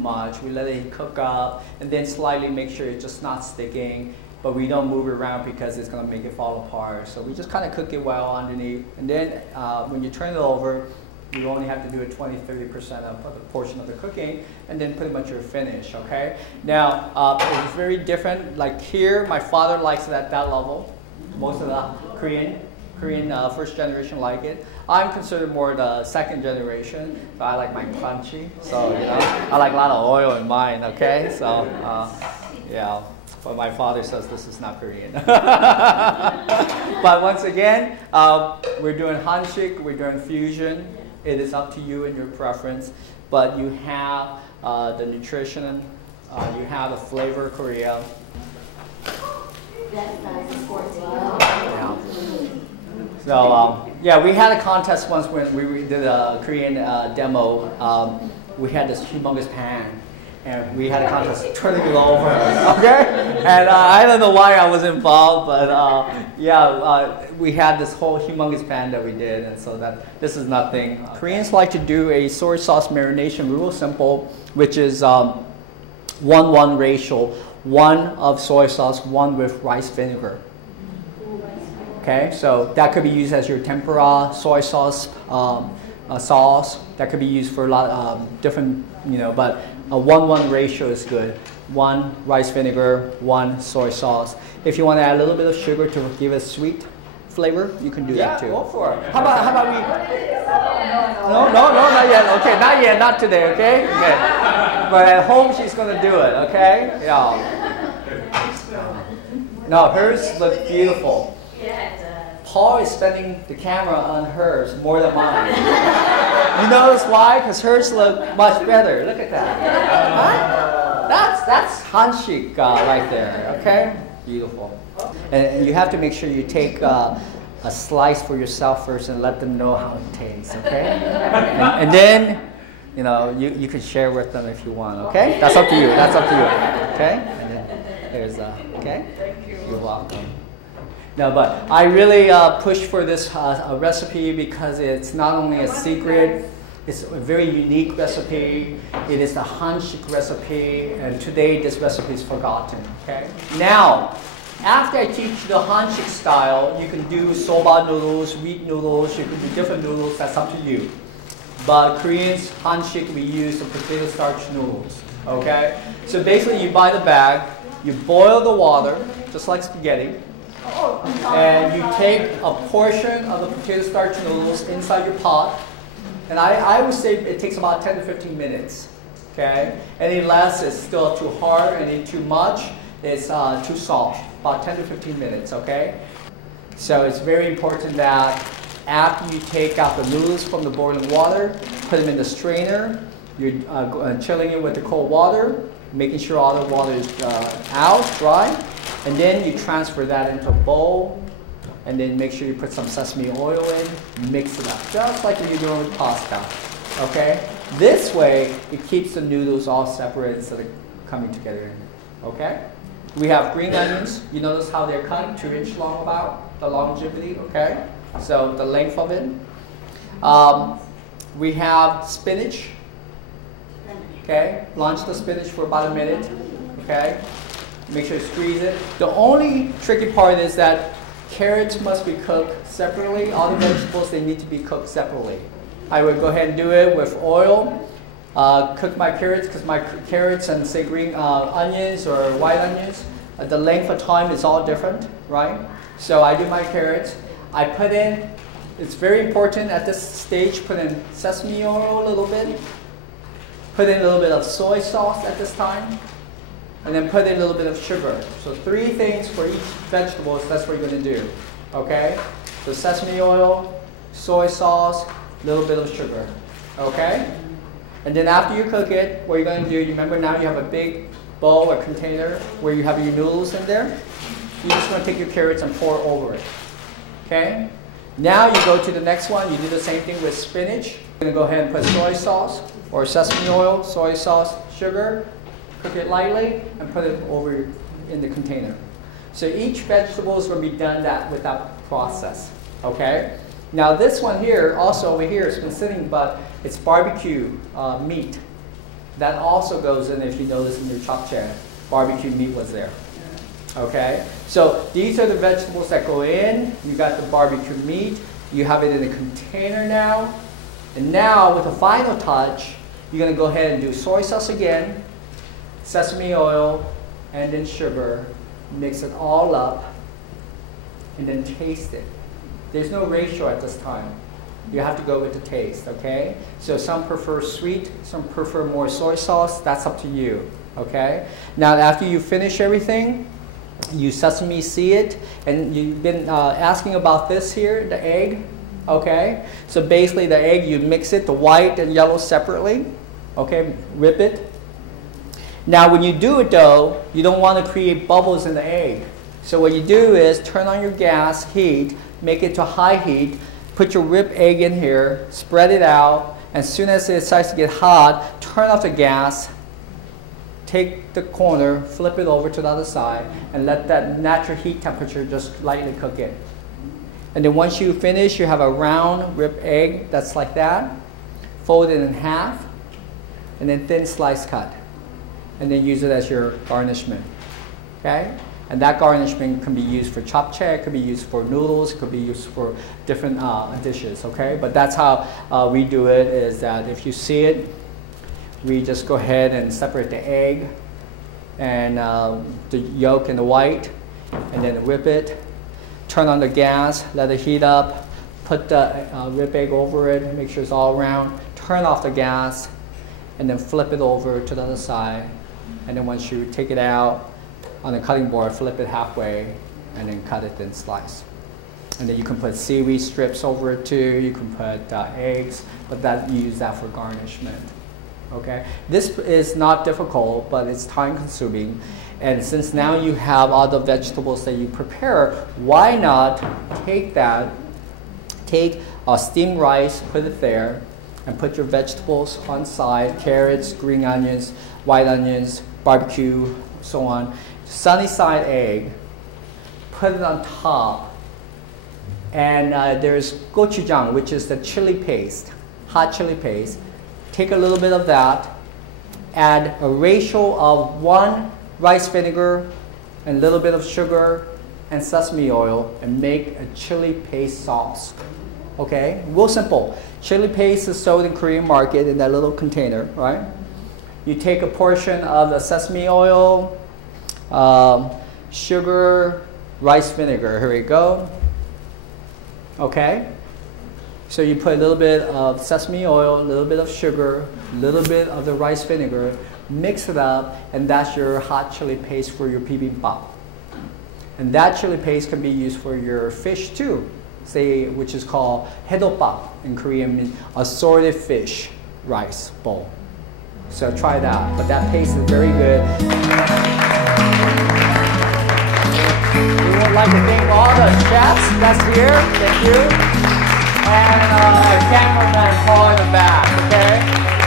much. We let it cook up and then slightly make sure it's just not sticking, but we don't move it around because it's going to make it fall apart. So we just kind of cook it well underneath. And then when you turn it over, you only have to do it 20–30% of the portion of the cooking, and then pretty much you're finished, okay? Now, it's very different. Like here, my father likes it at that level. Most of the Korean first generation like it. I'm considered more the second generation, but I like mine crunchy. So, you know, I like a lot of oil in mine, okay? So, yeah. But my father says this is not Korean. But once again, we're doing hanshik, we're doing fusion. It is up to you and your preference. But you have the nutrition, you have the flavor of Korea. That's nice, of course. Yeah. So, yeah, we had a contest once when we did a Korean demo. We had this humongous pan, and we had a contest turning it over, okay? And I don't know why I was involved, but yeah, we had this whole humongous pan that we did, and so that this is nothing. Koreans like to do a soy sauce marination, real simple, which is 1:1 ratio, 1 of soy sauce, 1 with rice vinegar. Okay, so that could be used as your tempura soy sauce sauce. That could be used for a lot of different, you know, but a 1:1 ratio is good. 1 rice vinegar, 1 soy sauce. If you want to add a little bit of sugar to give it sweet flavor, you can do that too. Go for it. How about we? No, not yet. Okay, not yet, not today. Okay, okay. But at home she's gonna do it. Okay, yeah. No, hers looks beautiful. Paul is spending the camera on hers more than mine. You notice why? Because hers look much better. Look at that. That's hanshik right there. Okay, beautiful. And you have to make sure you take a slice for yourself first and let them know how it tastes. Okay, and then you know you can share with them if you want. Okay, that's up to you. That's up to you. Okay, and then there's okay. Thank you. You're welcome. No, but I really push for this recipe because it's not only a secret, it's a very unique recipe. It is the hanshik recipe, and today this recipe is forgotten. Okay. Now, after I teach you the hanshik style, you can do soba noodles, wheat noodles. You can do different noodles. That's up to you. But Koreans hanshik, we use the potato starch noodles. Okay. So basically, you buy the bag, you boil the water, just like spaghetti. And you take a portion of the potato starch noodles inside your pot. And I would say it takes about 10 to 15 minutes. Okay? Any less is still too hard. Any too much is too soft. About 10 to 15 minutes. Okay? So it's very important that after you take out the noodles from the boiling water, put them in the strainer. You're chilling it with the cold water, making sure all the water is out, dry. And then you transfer that into a bowl, and then make sure you put some sesame oil in, mix it up, just like you're doing with pasta, okay? This way, it keeps the noodles all separate instead of coming together, okay? We have green onions. You notice how they're cut, 2-inch long about, the longevity, okay? So the length of it. We have spinach, okay? Blanch the spinach for about a minute, okay? Make sure you squeeze it. The only tricky part is that carrots must be cooked separately. All the vegetables, they need to be cooked separately. I would go ahead and do it with oil. Cook my carrots, because my carrots and say green onions or white onions, the length of time is all different, right? So I do my carrots. I put in, it's very important at this stage, put in sesame oil a little bit. Put in a little bit of soy sauce at this time. And then put in a little bit of sugar. So 3 things for each vegetable, that's what you're going to do. Okay? So sesame oil, soy sauce, a little bit of sugar. Okay? And then after you cook it, what you're going to do, you remember now you have a big bowl or container where you have your noodles in there. You're just going to take your carrots and pour over it. Okay? Now you go to the next one. You do the same thing with spinach. You're going to go ahead and put soy sauce or sesame oil, soy sauce, sugar. Cook it lightly and put it over in the container. So each vegetable is going to be done with that process. Okay? Now this one here, also over here, it's been sitting, but it's barbecue meat. That also goes in, if you notice in your japchae, barbecue meat was there. Okay, so these are the vegetables that go in. You got the barbecue meat. You have it in a container now. And now with the final touch, you're going to go ahead and do soy sauce again, sesame oil, and then sugar. Mix it all up, and then taste it. There's no ratio at this time. You have to go with the taste, okay? So some prefer sweet, some prefer more soy sauce. That's up to you, okay? Now after you finish everything, you sesame seed it, and you've been asking about this here, the egg, okay? So basically the egg, you mix it, the white and yellow separately, okay? Whip it. Now when you do it though, you don't want to create bubbles in the egg. So what you do is turn on your gas heat, make it to high heat, put your whipped egg in here, spread it out, and as soon as it starts to get hot, turn off the gas, take the corner, flip it over to the other side, and let that natural heat temperature just lightly cook it. And then once you finish, you have a round whipped egg that's like that, fold it in half, and then thin slice cut. And then use it as your garnishment, okay? And that garnishment can be used for japchae, it could be used for noodles, it could be used for different dishes, okay? But that's how we do it, is that if you see it, we just go ahead and separate the egg and the yolk and the white, and then whip it. Turn on the gas, let it heat up, put the whipped egg over it, make sure it's all around. Turn off the gas, and then flip it over to the other side. And then once you take it out on the cutting board, flip it halfway, and then cut it in slice. And then you can put seaweed strips over it too. You can put eggs, but you use that for garnishment. Okay, this is not difficult, but it's time consuming. And since now you have all the vegetables that you prepare, why not take steamed rice, put it there, and put your vegetables on side, carrots, green onions, white onions, barbecue, so on. Sunny side egg, put it on top. And there's gochujang, which is the chili paste, hot chili paste. Take a little bit of that, add a ratio of 1 rice vinegar and a little bit of sugar and sesame oil, and make a chili paste sauce. Okay, real simple. Chili paste is sold in Korean market in that little container, right? You take a portion of the sesame oil, sugar, rice vinegar. Here we go. Okay. So you put a little bit of sesame oil, a little bit of sugar, a little bit of the rice vinegar, mix it up, and that's your hot chili paste for your bibimbap. And that chili paste can be used for your fish too, which is called hedopap in Korean, means assorted fish rice bowl. So try that, but that paste is very good. We would like to thank all the chefs that's here. Thank you. And our cameraman Paul in the back, okay?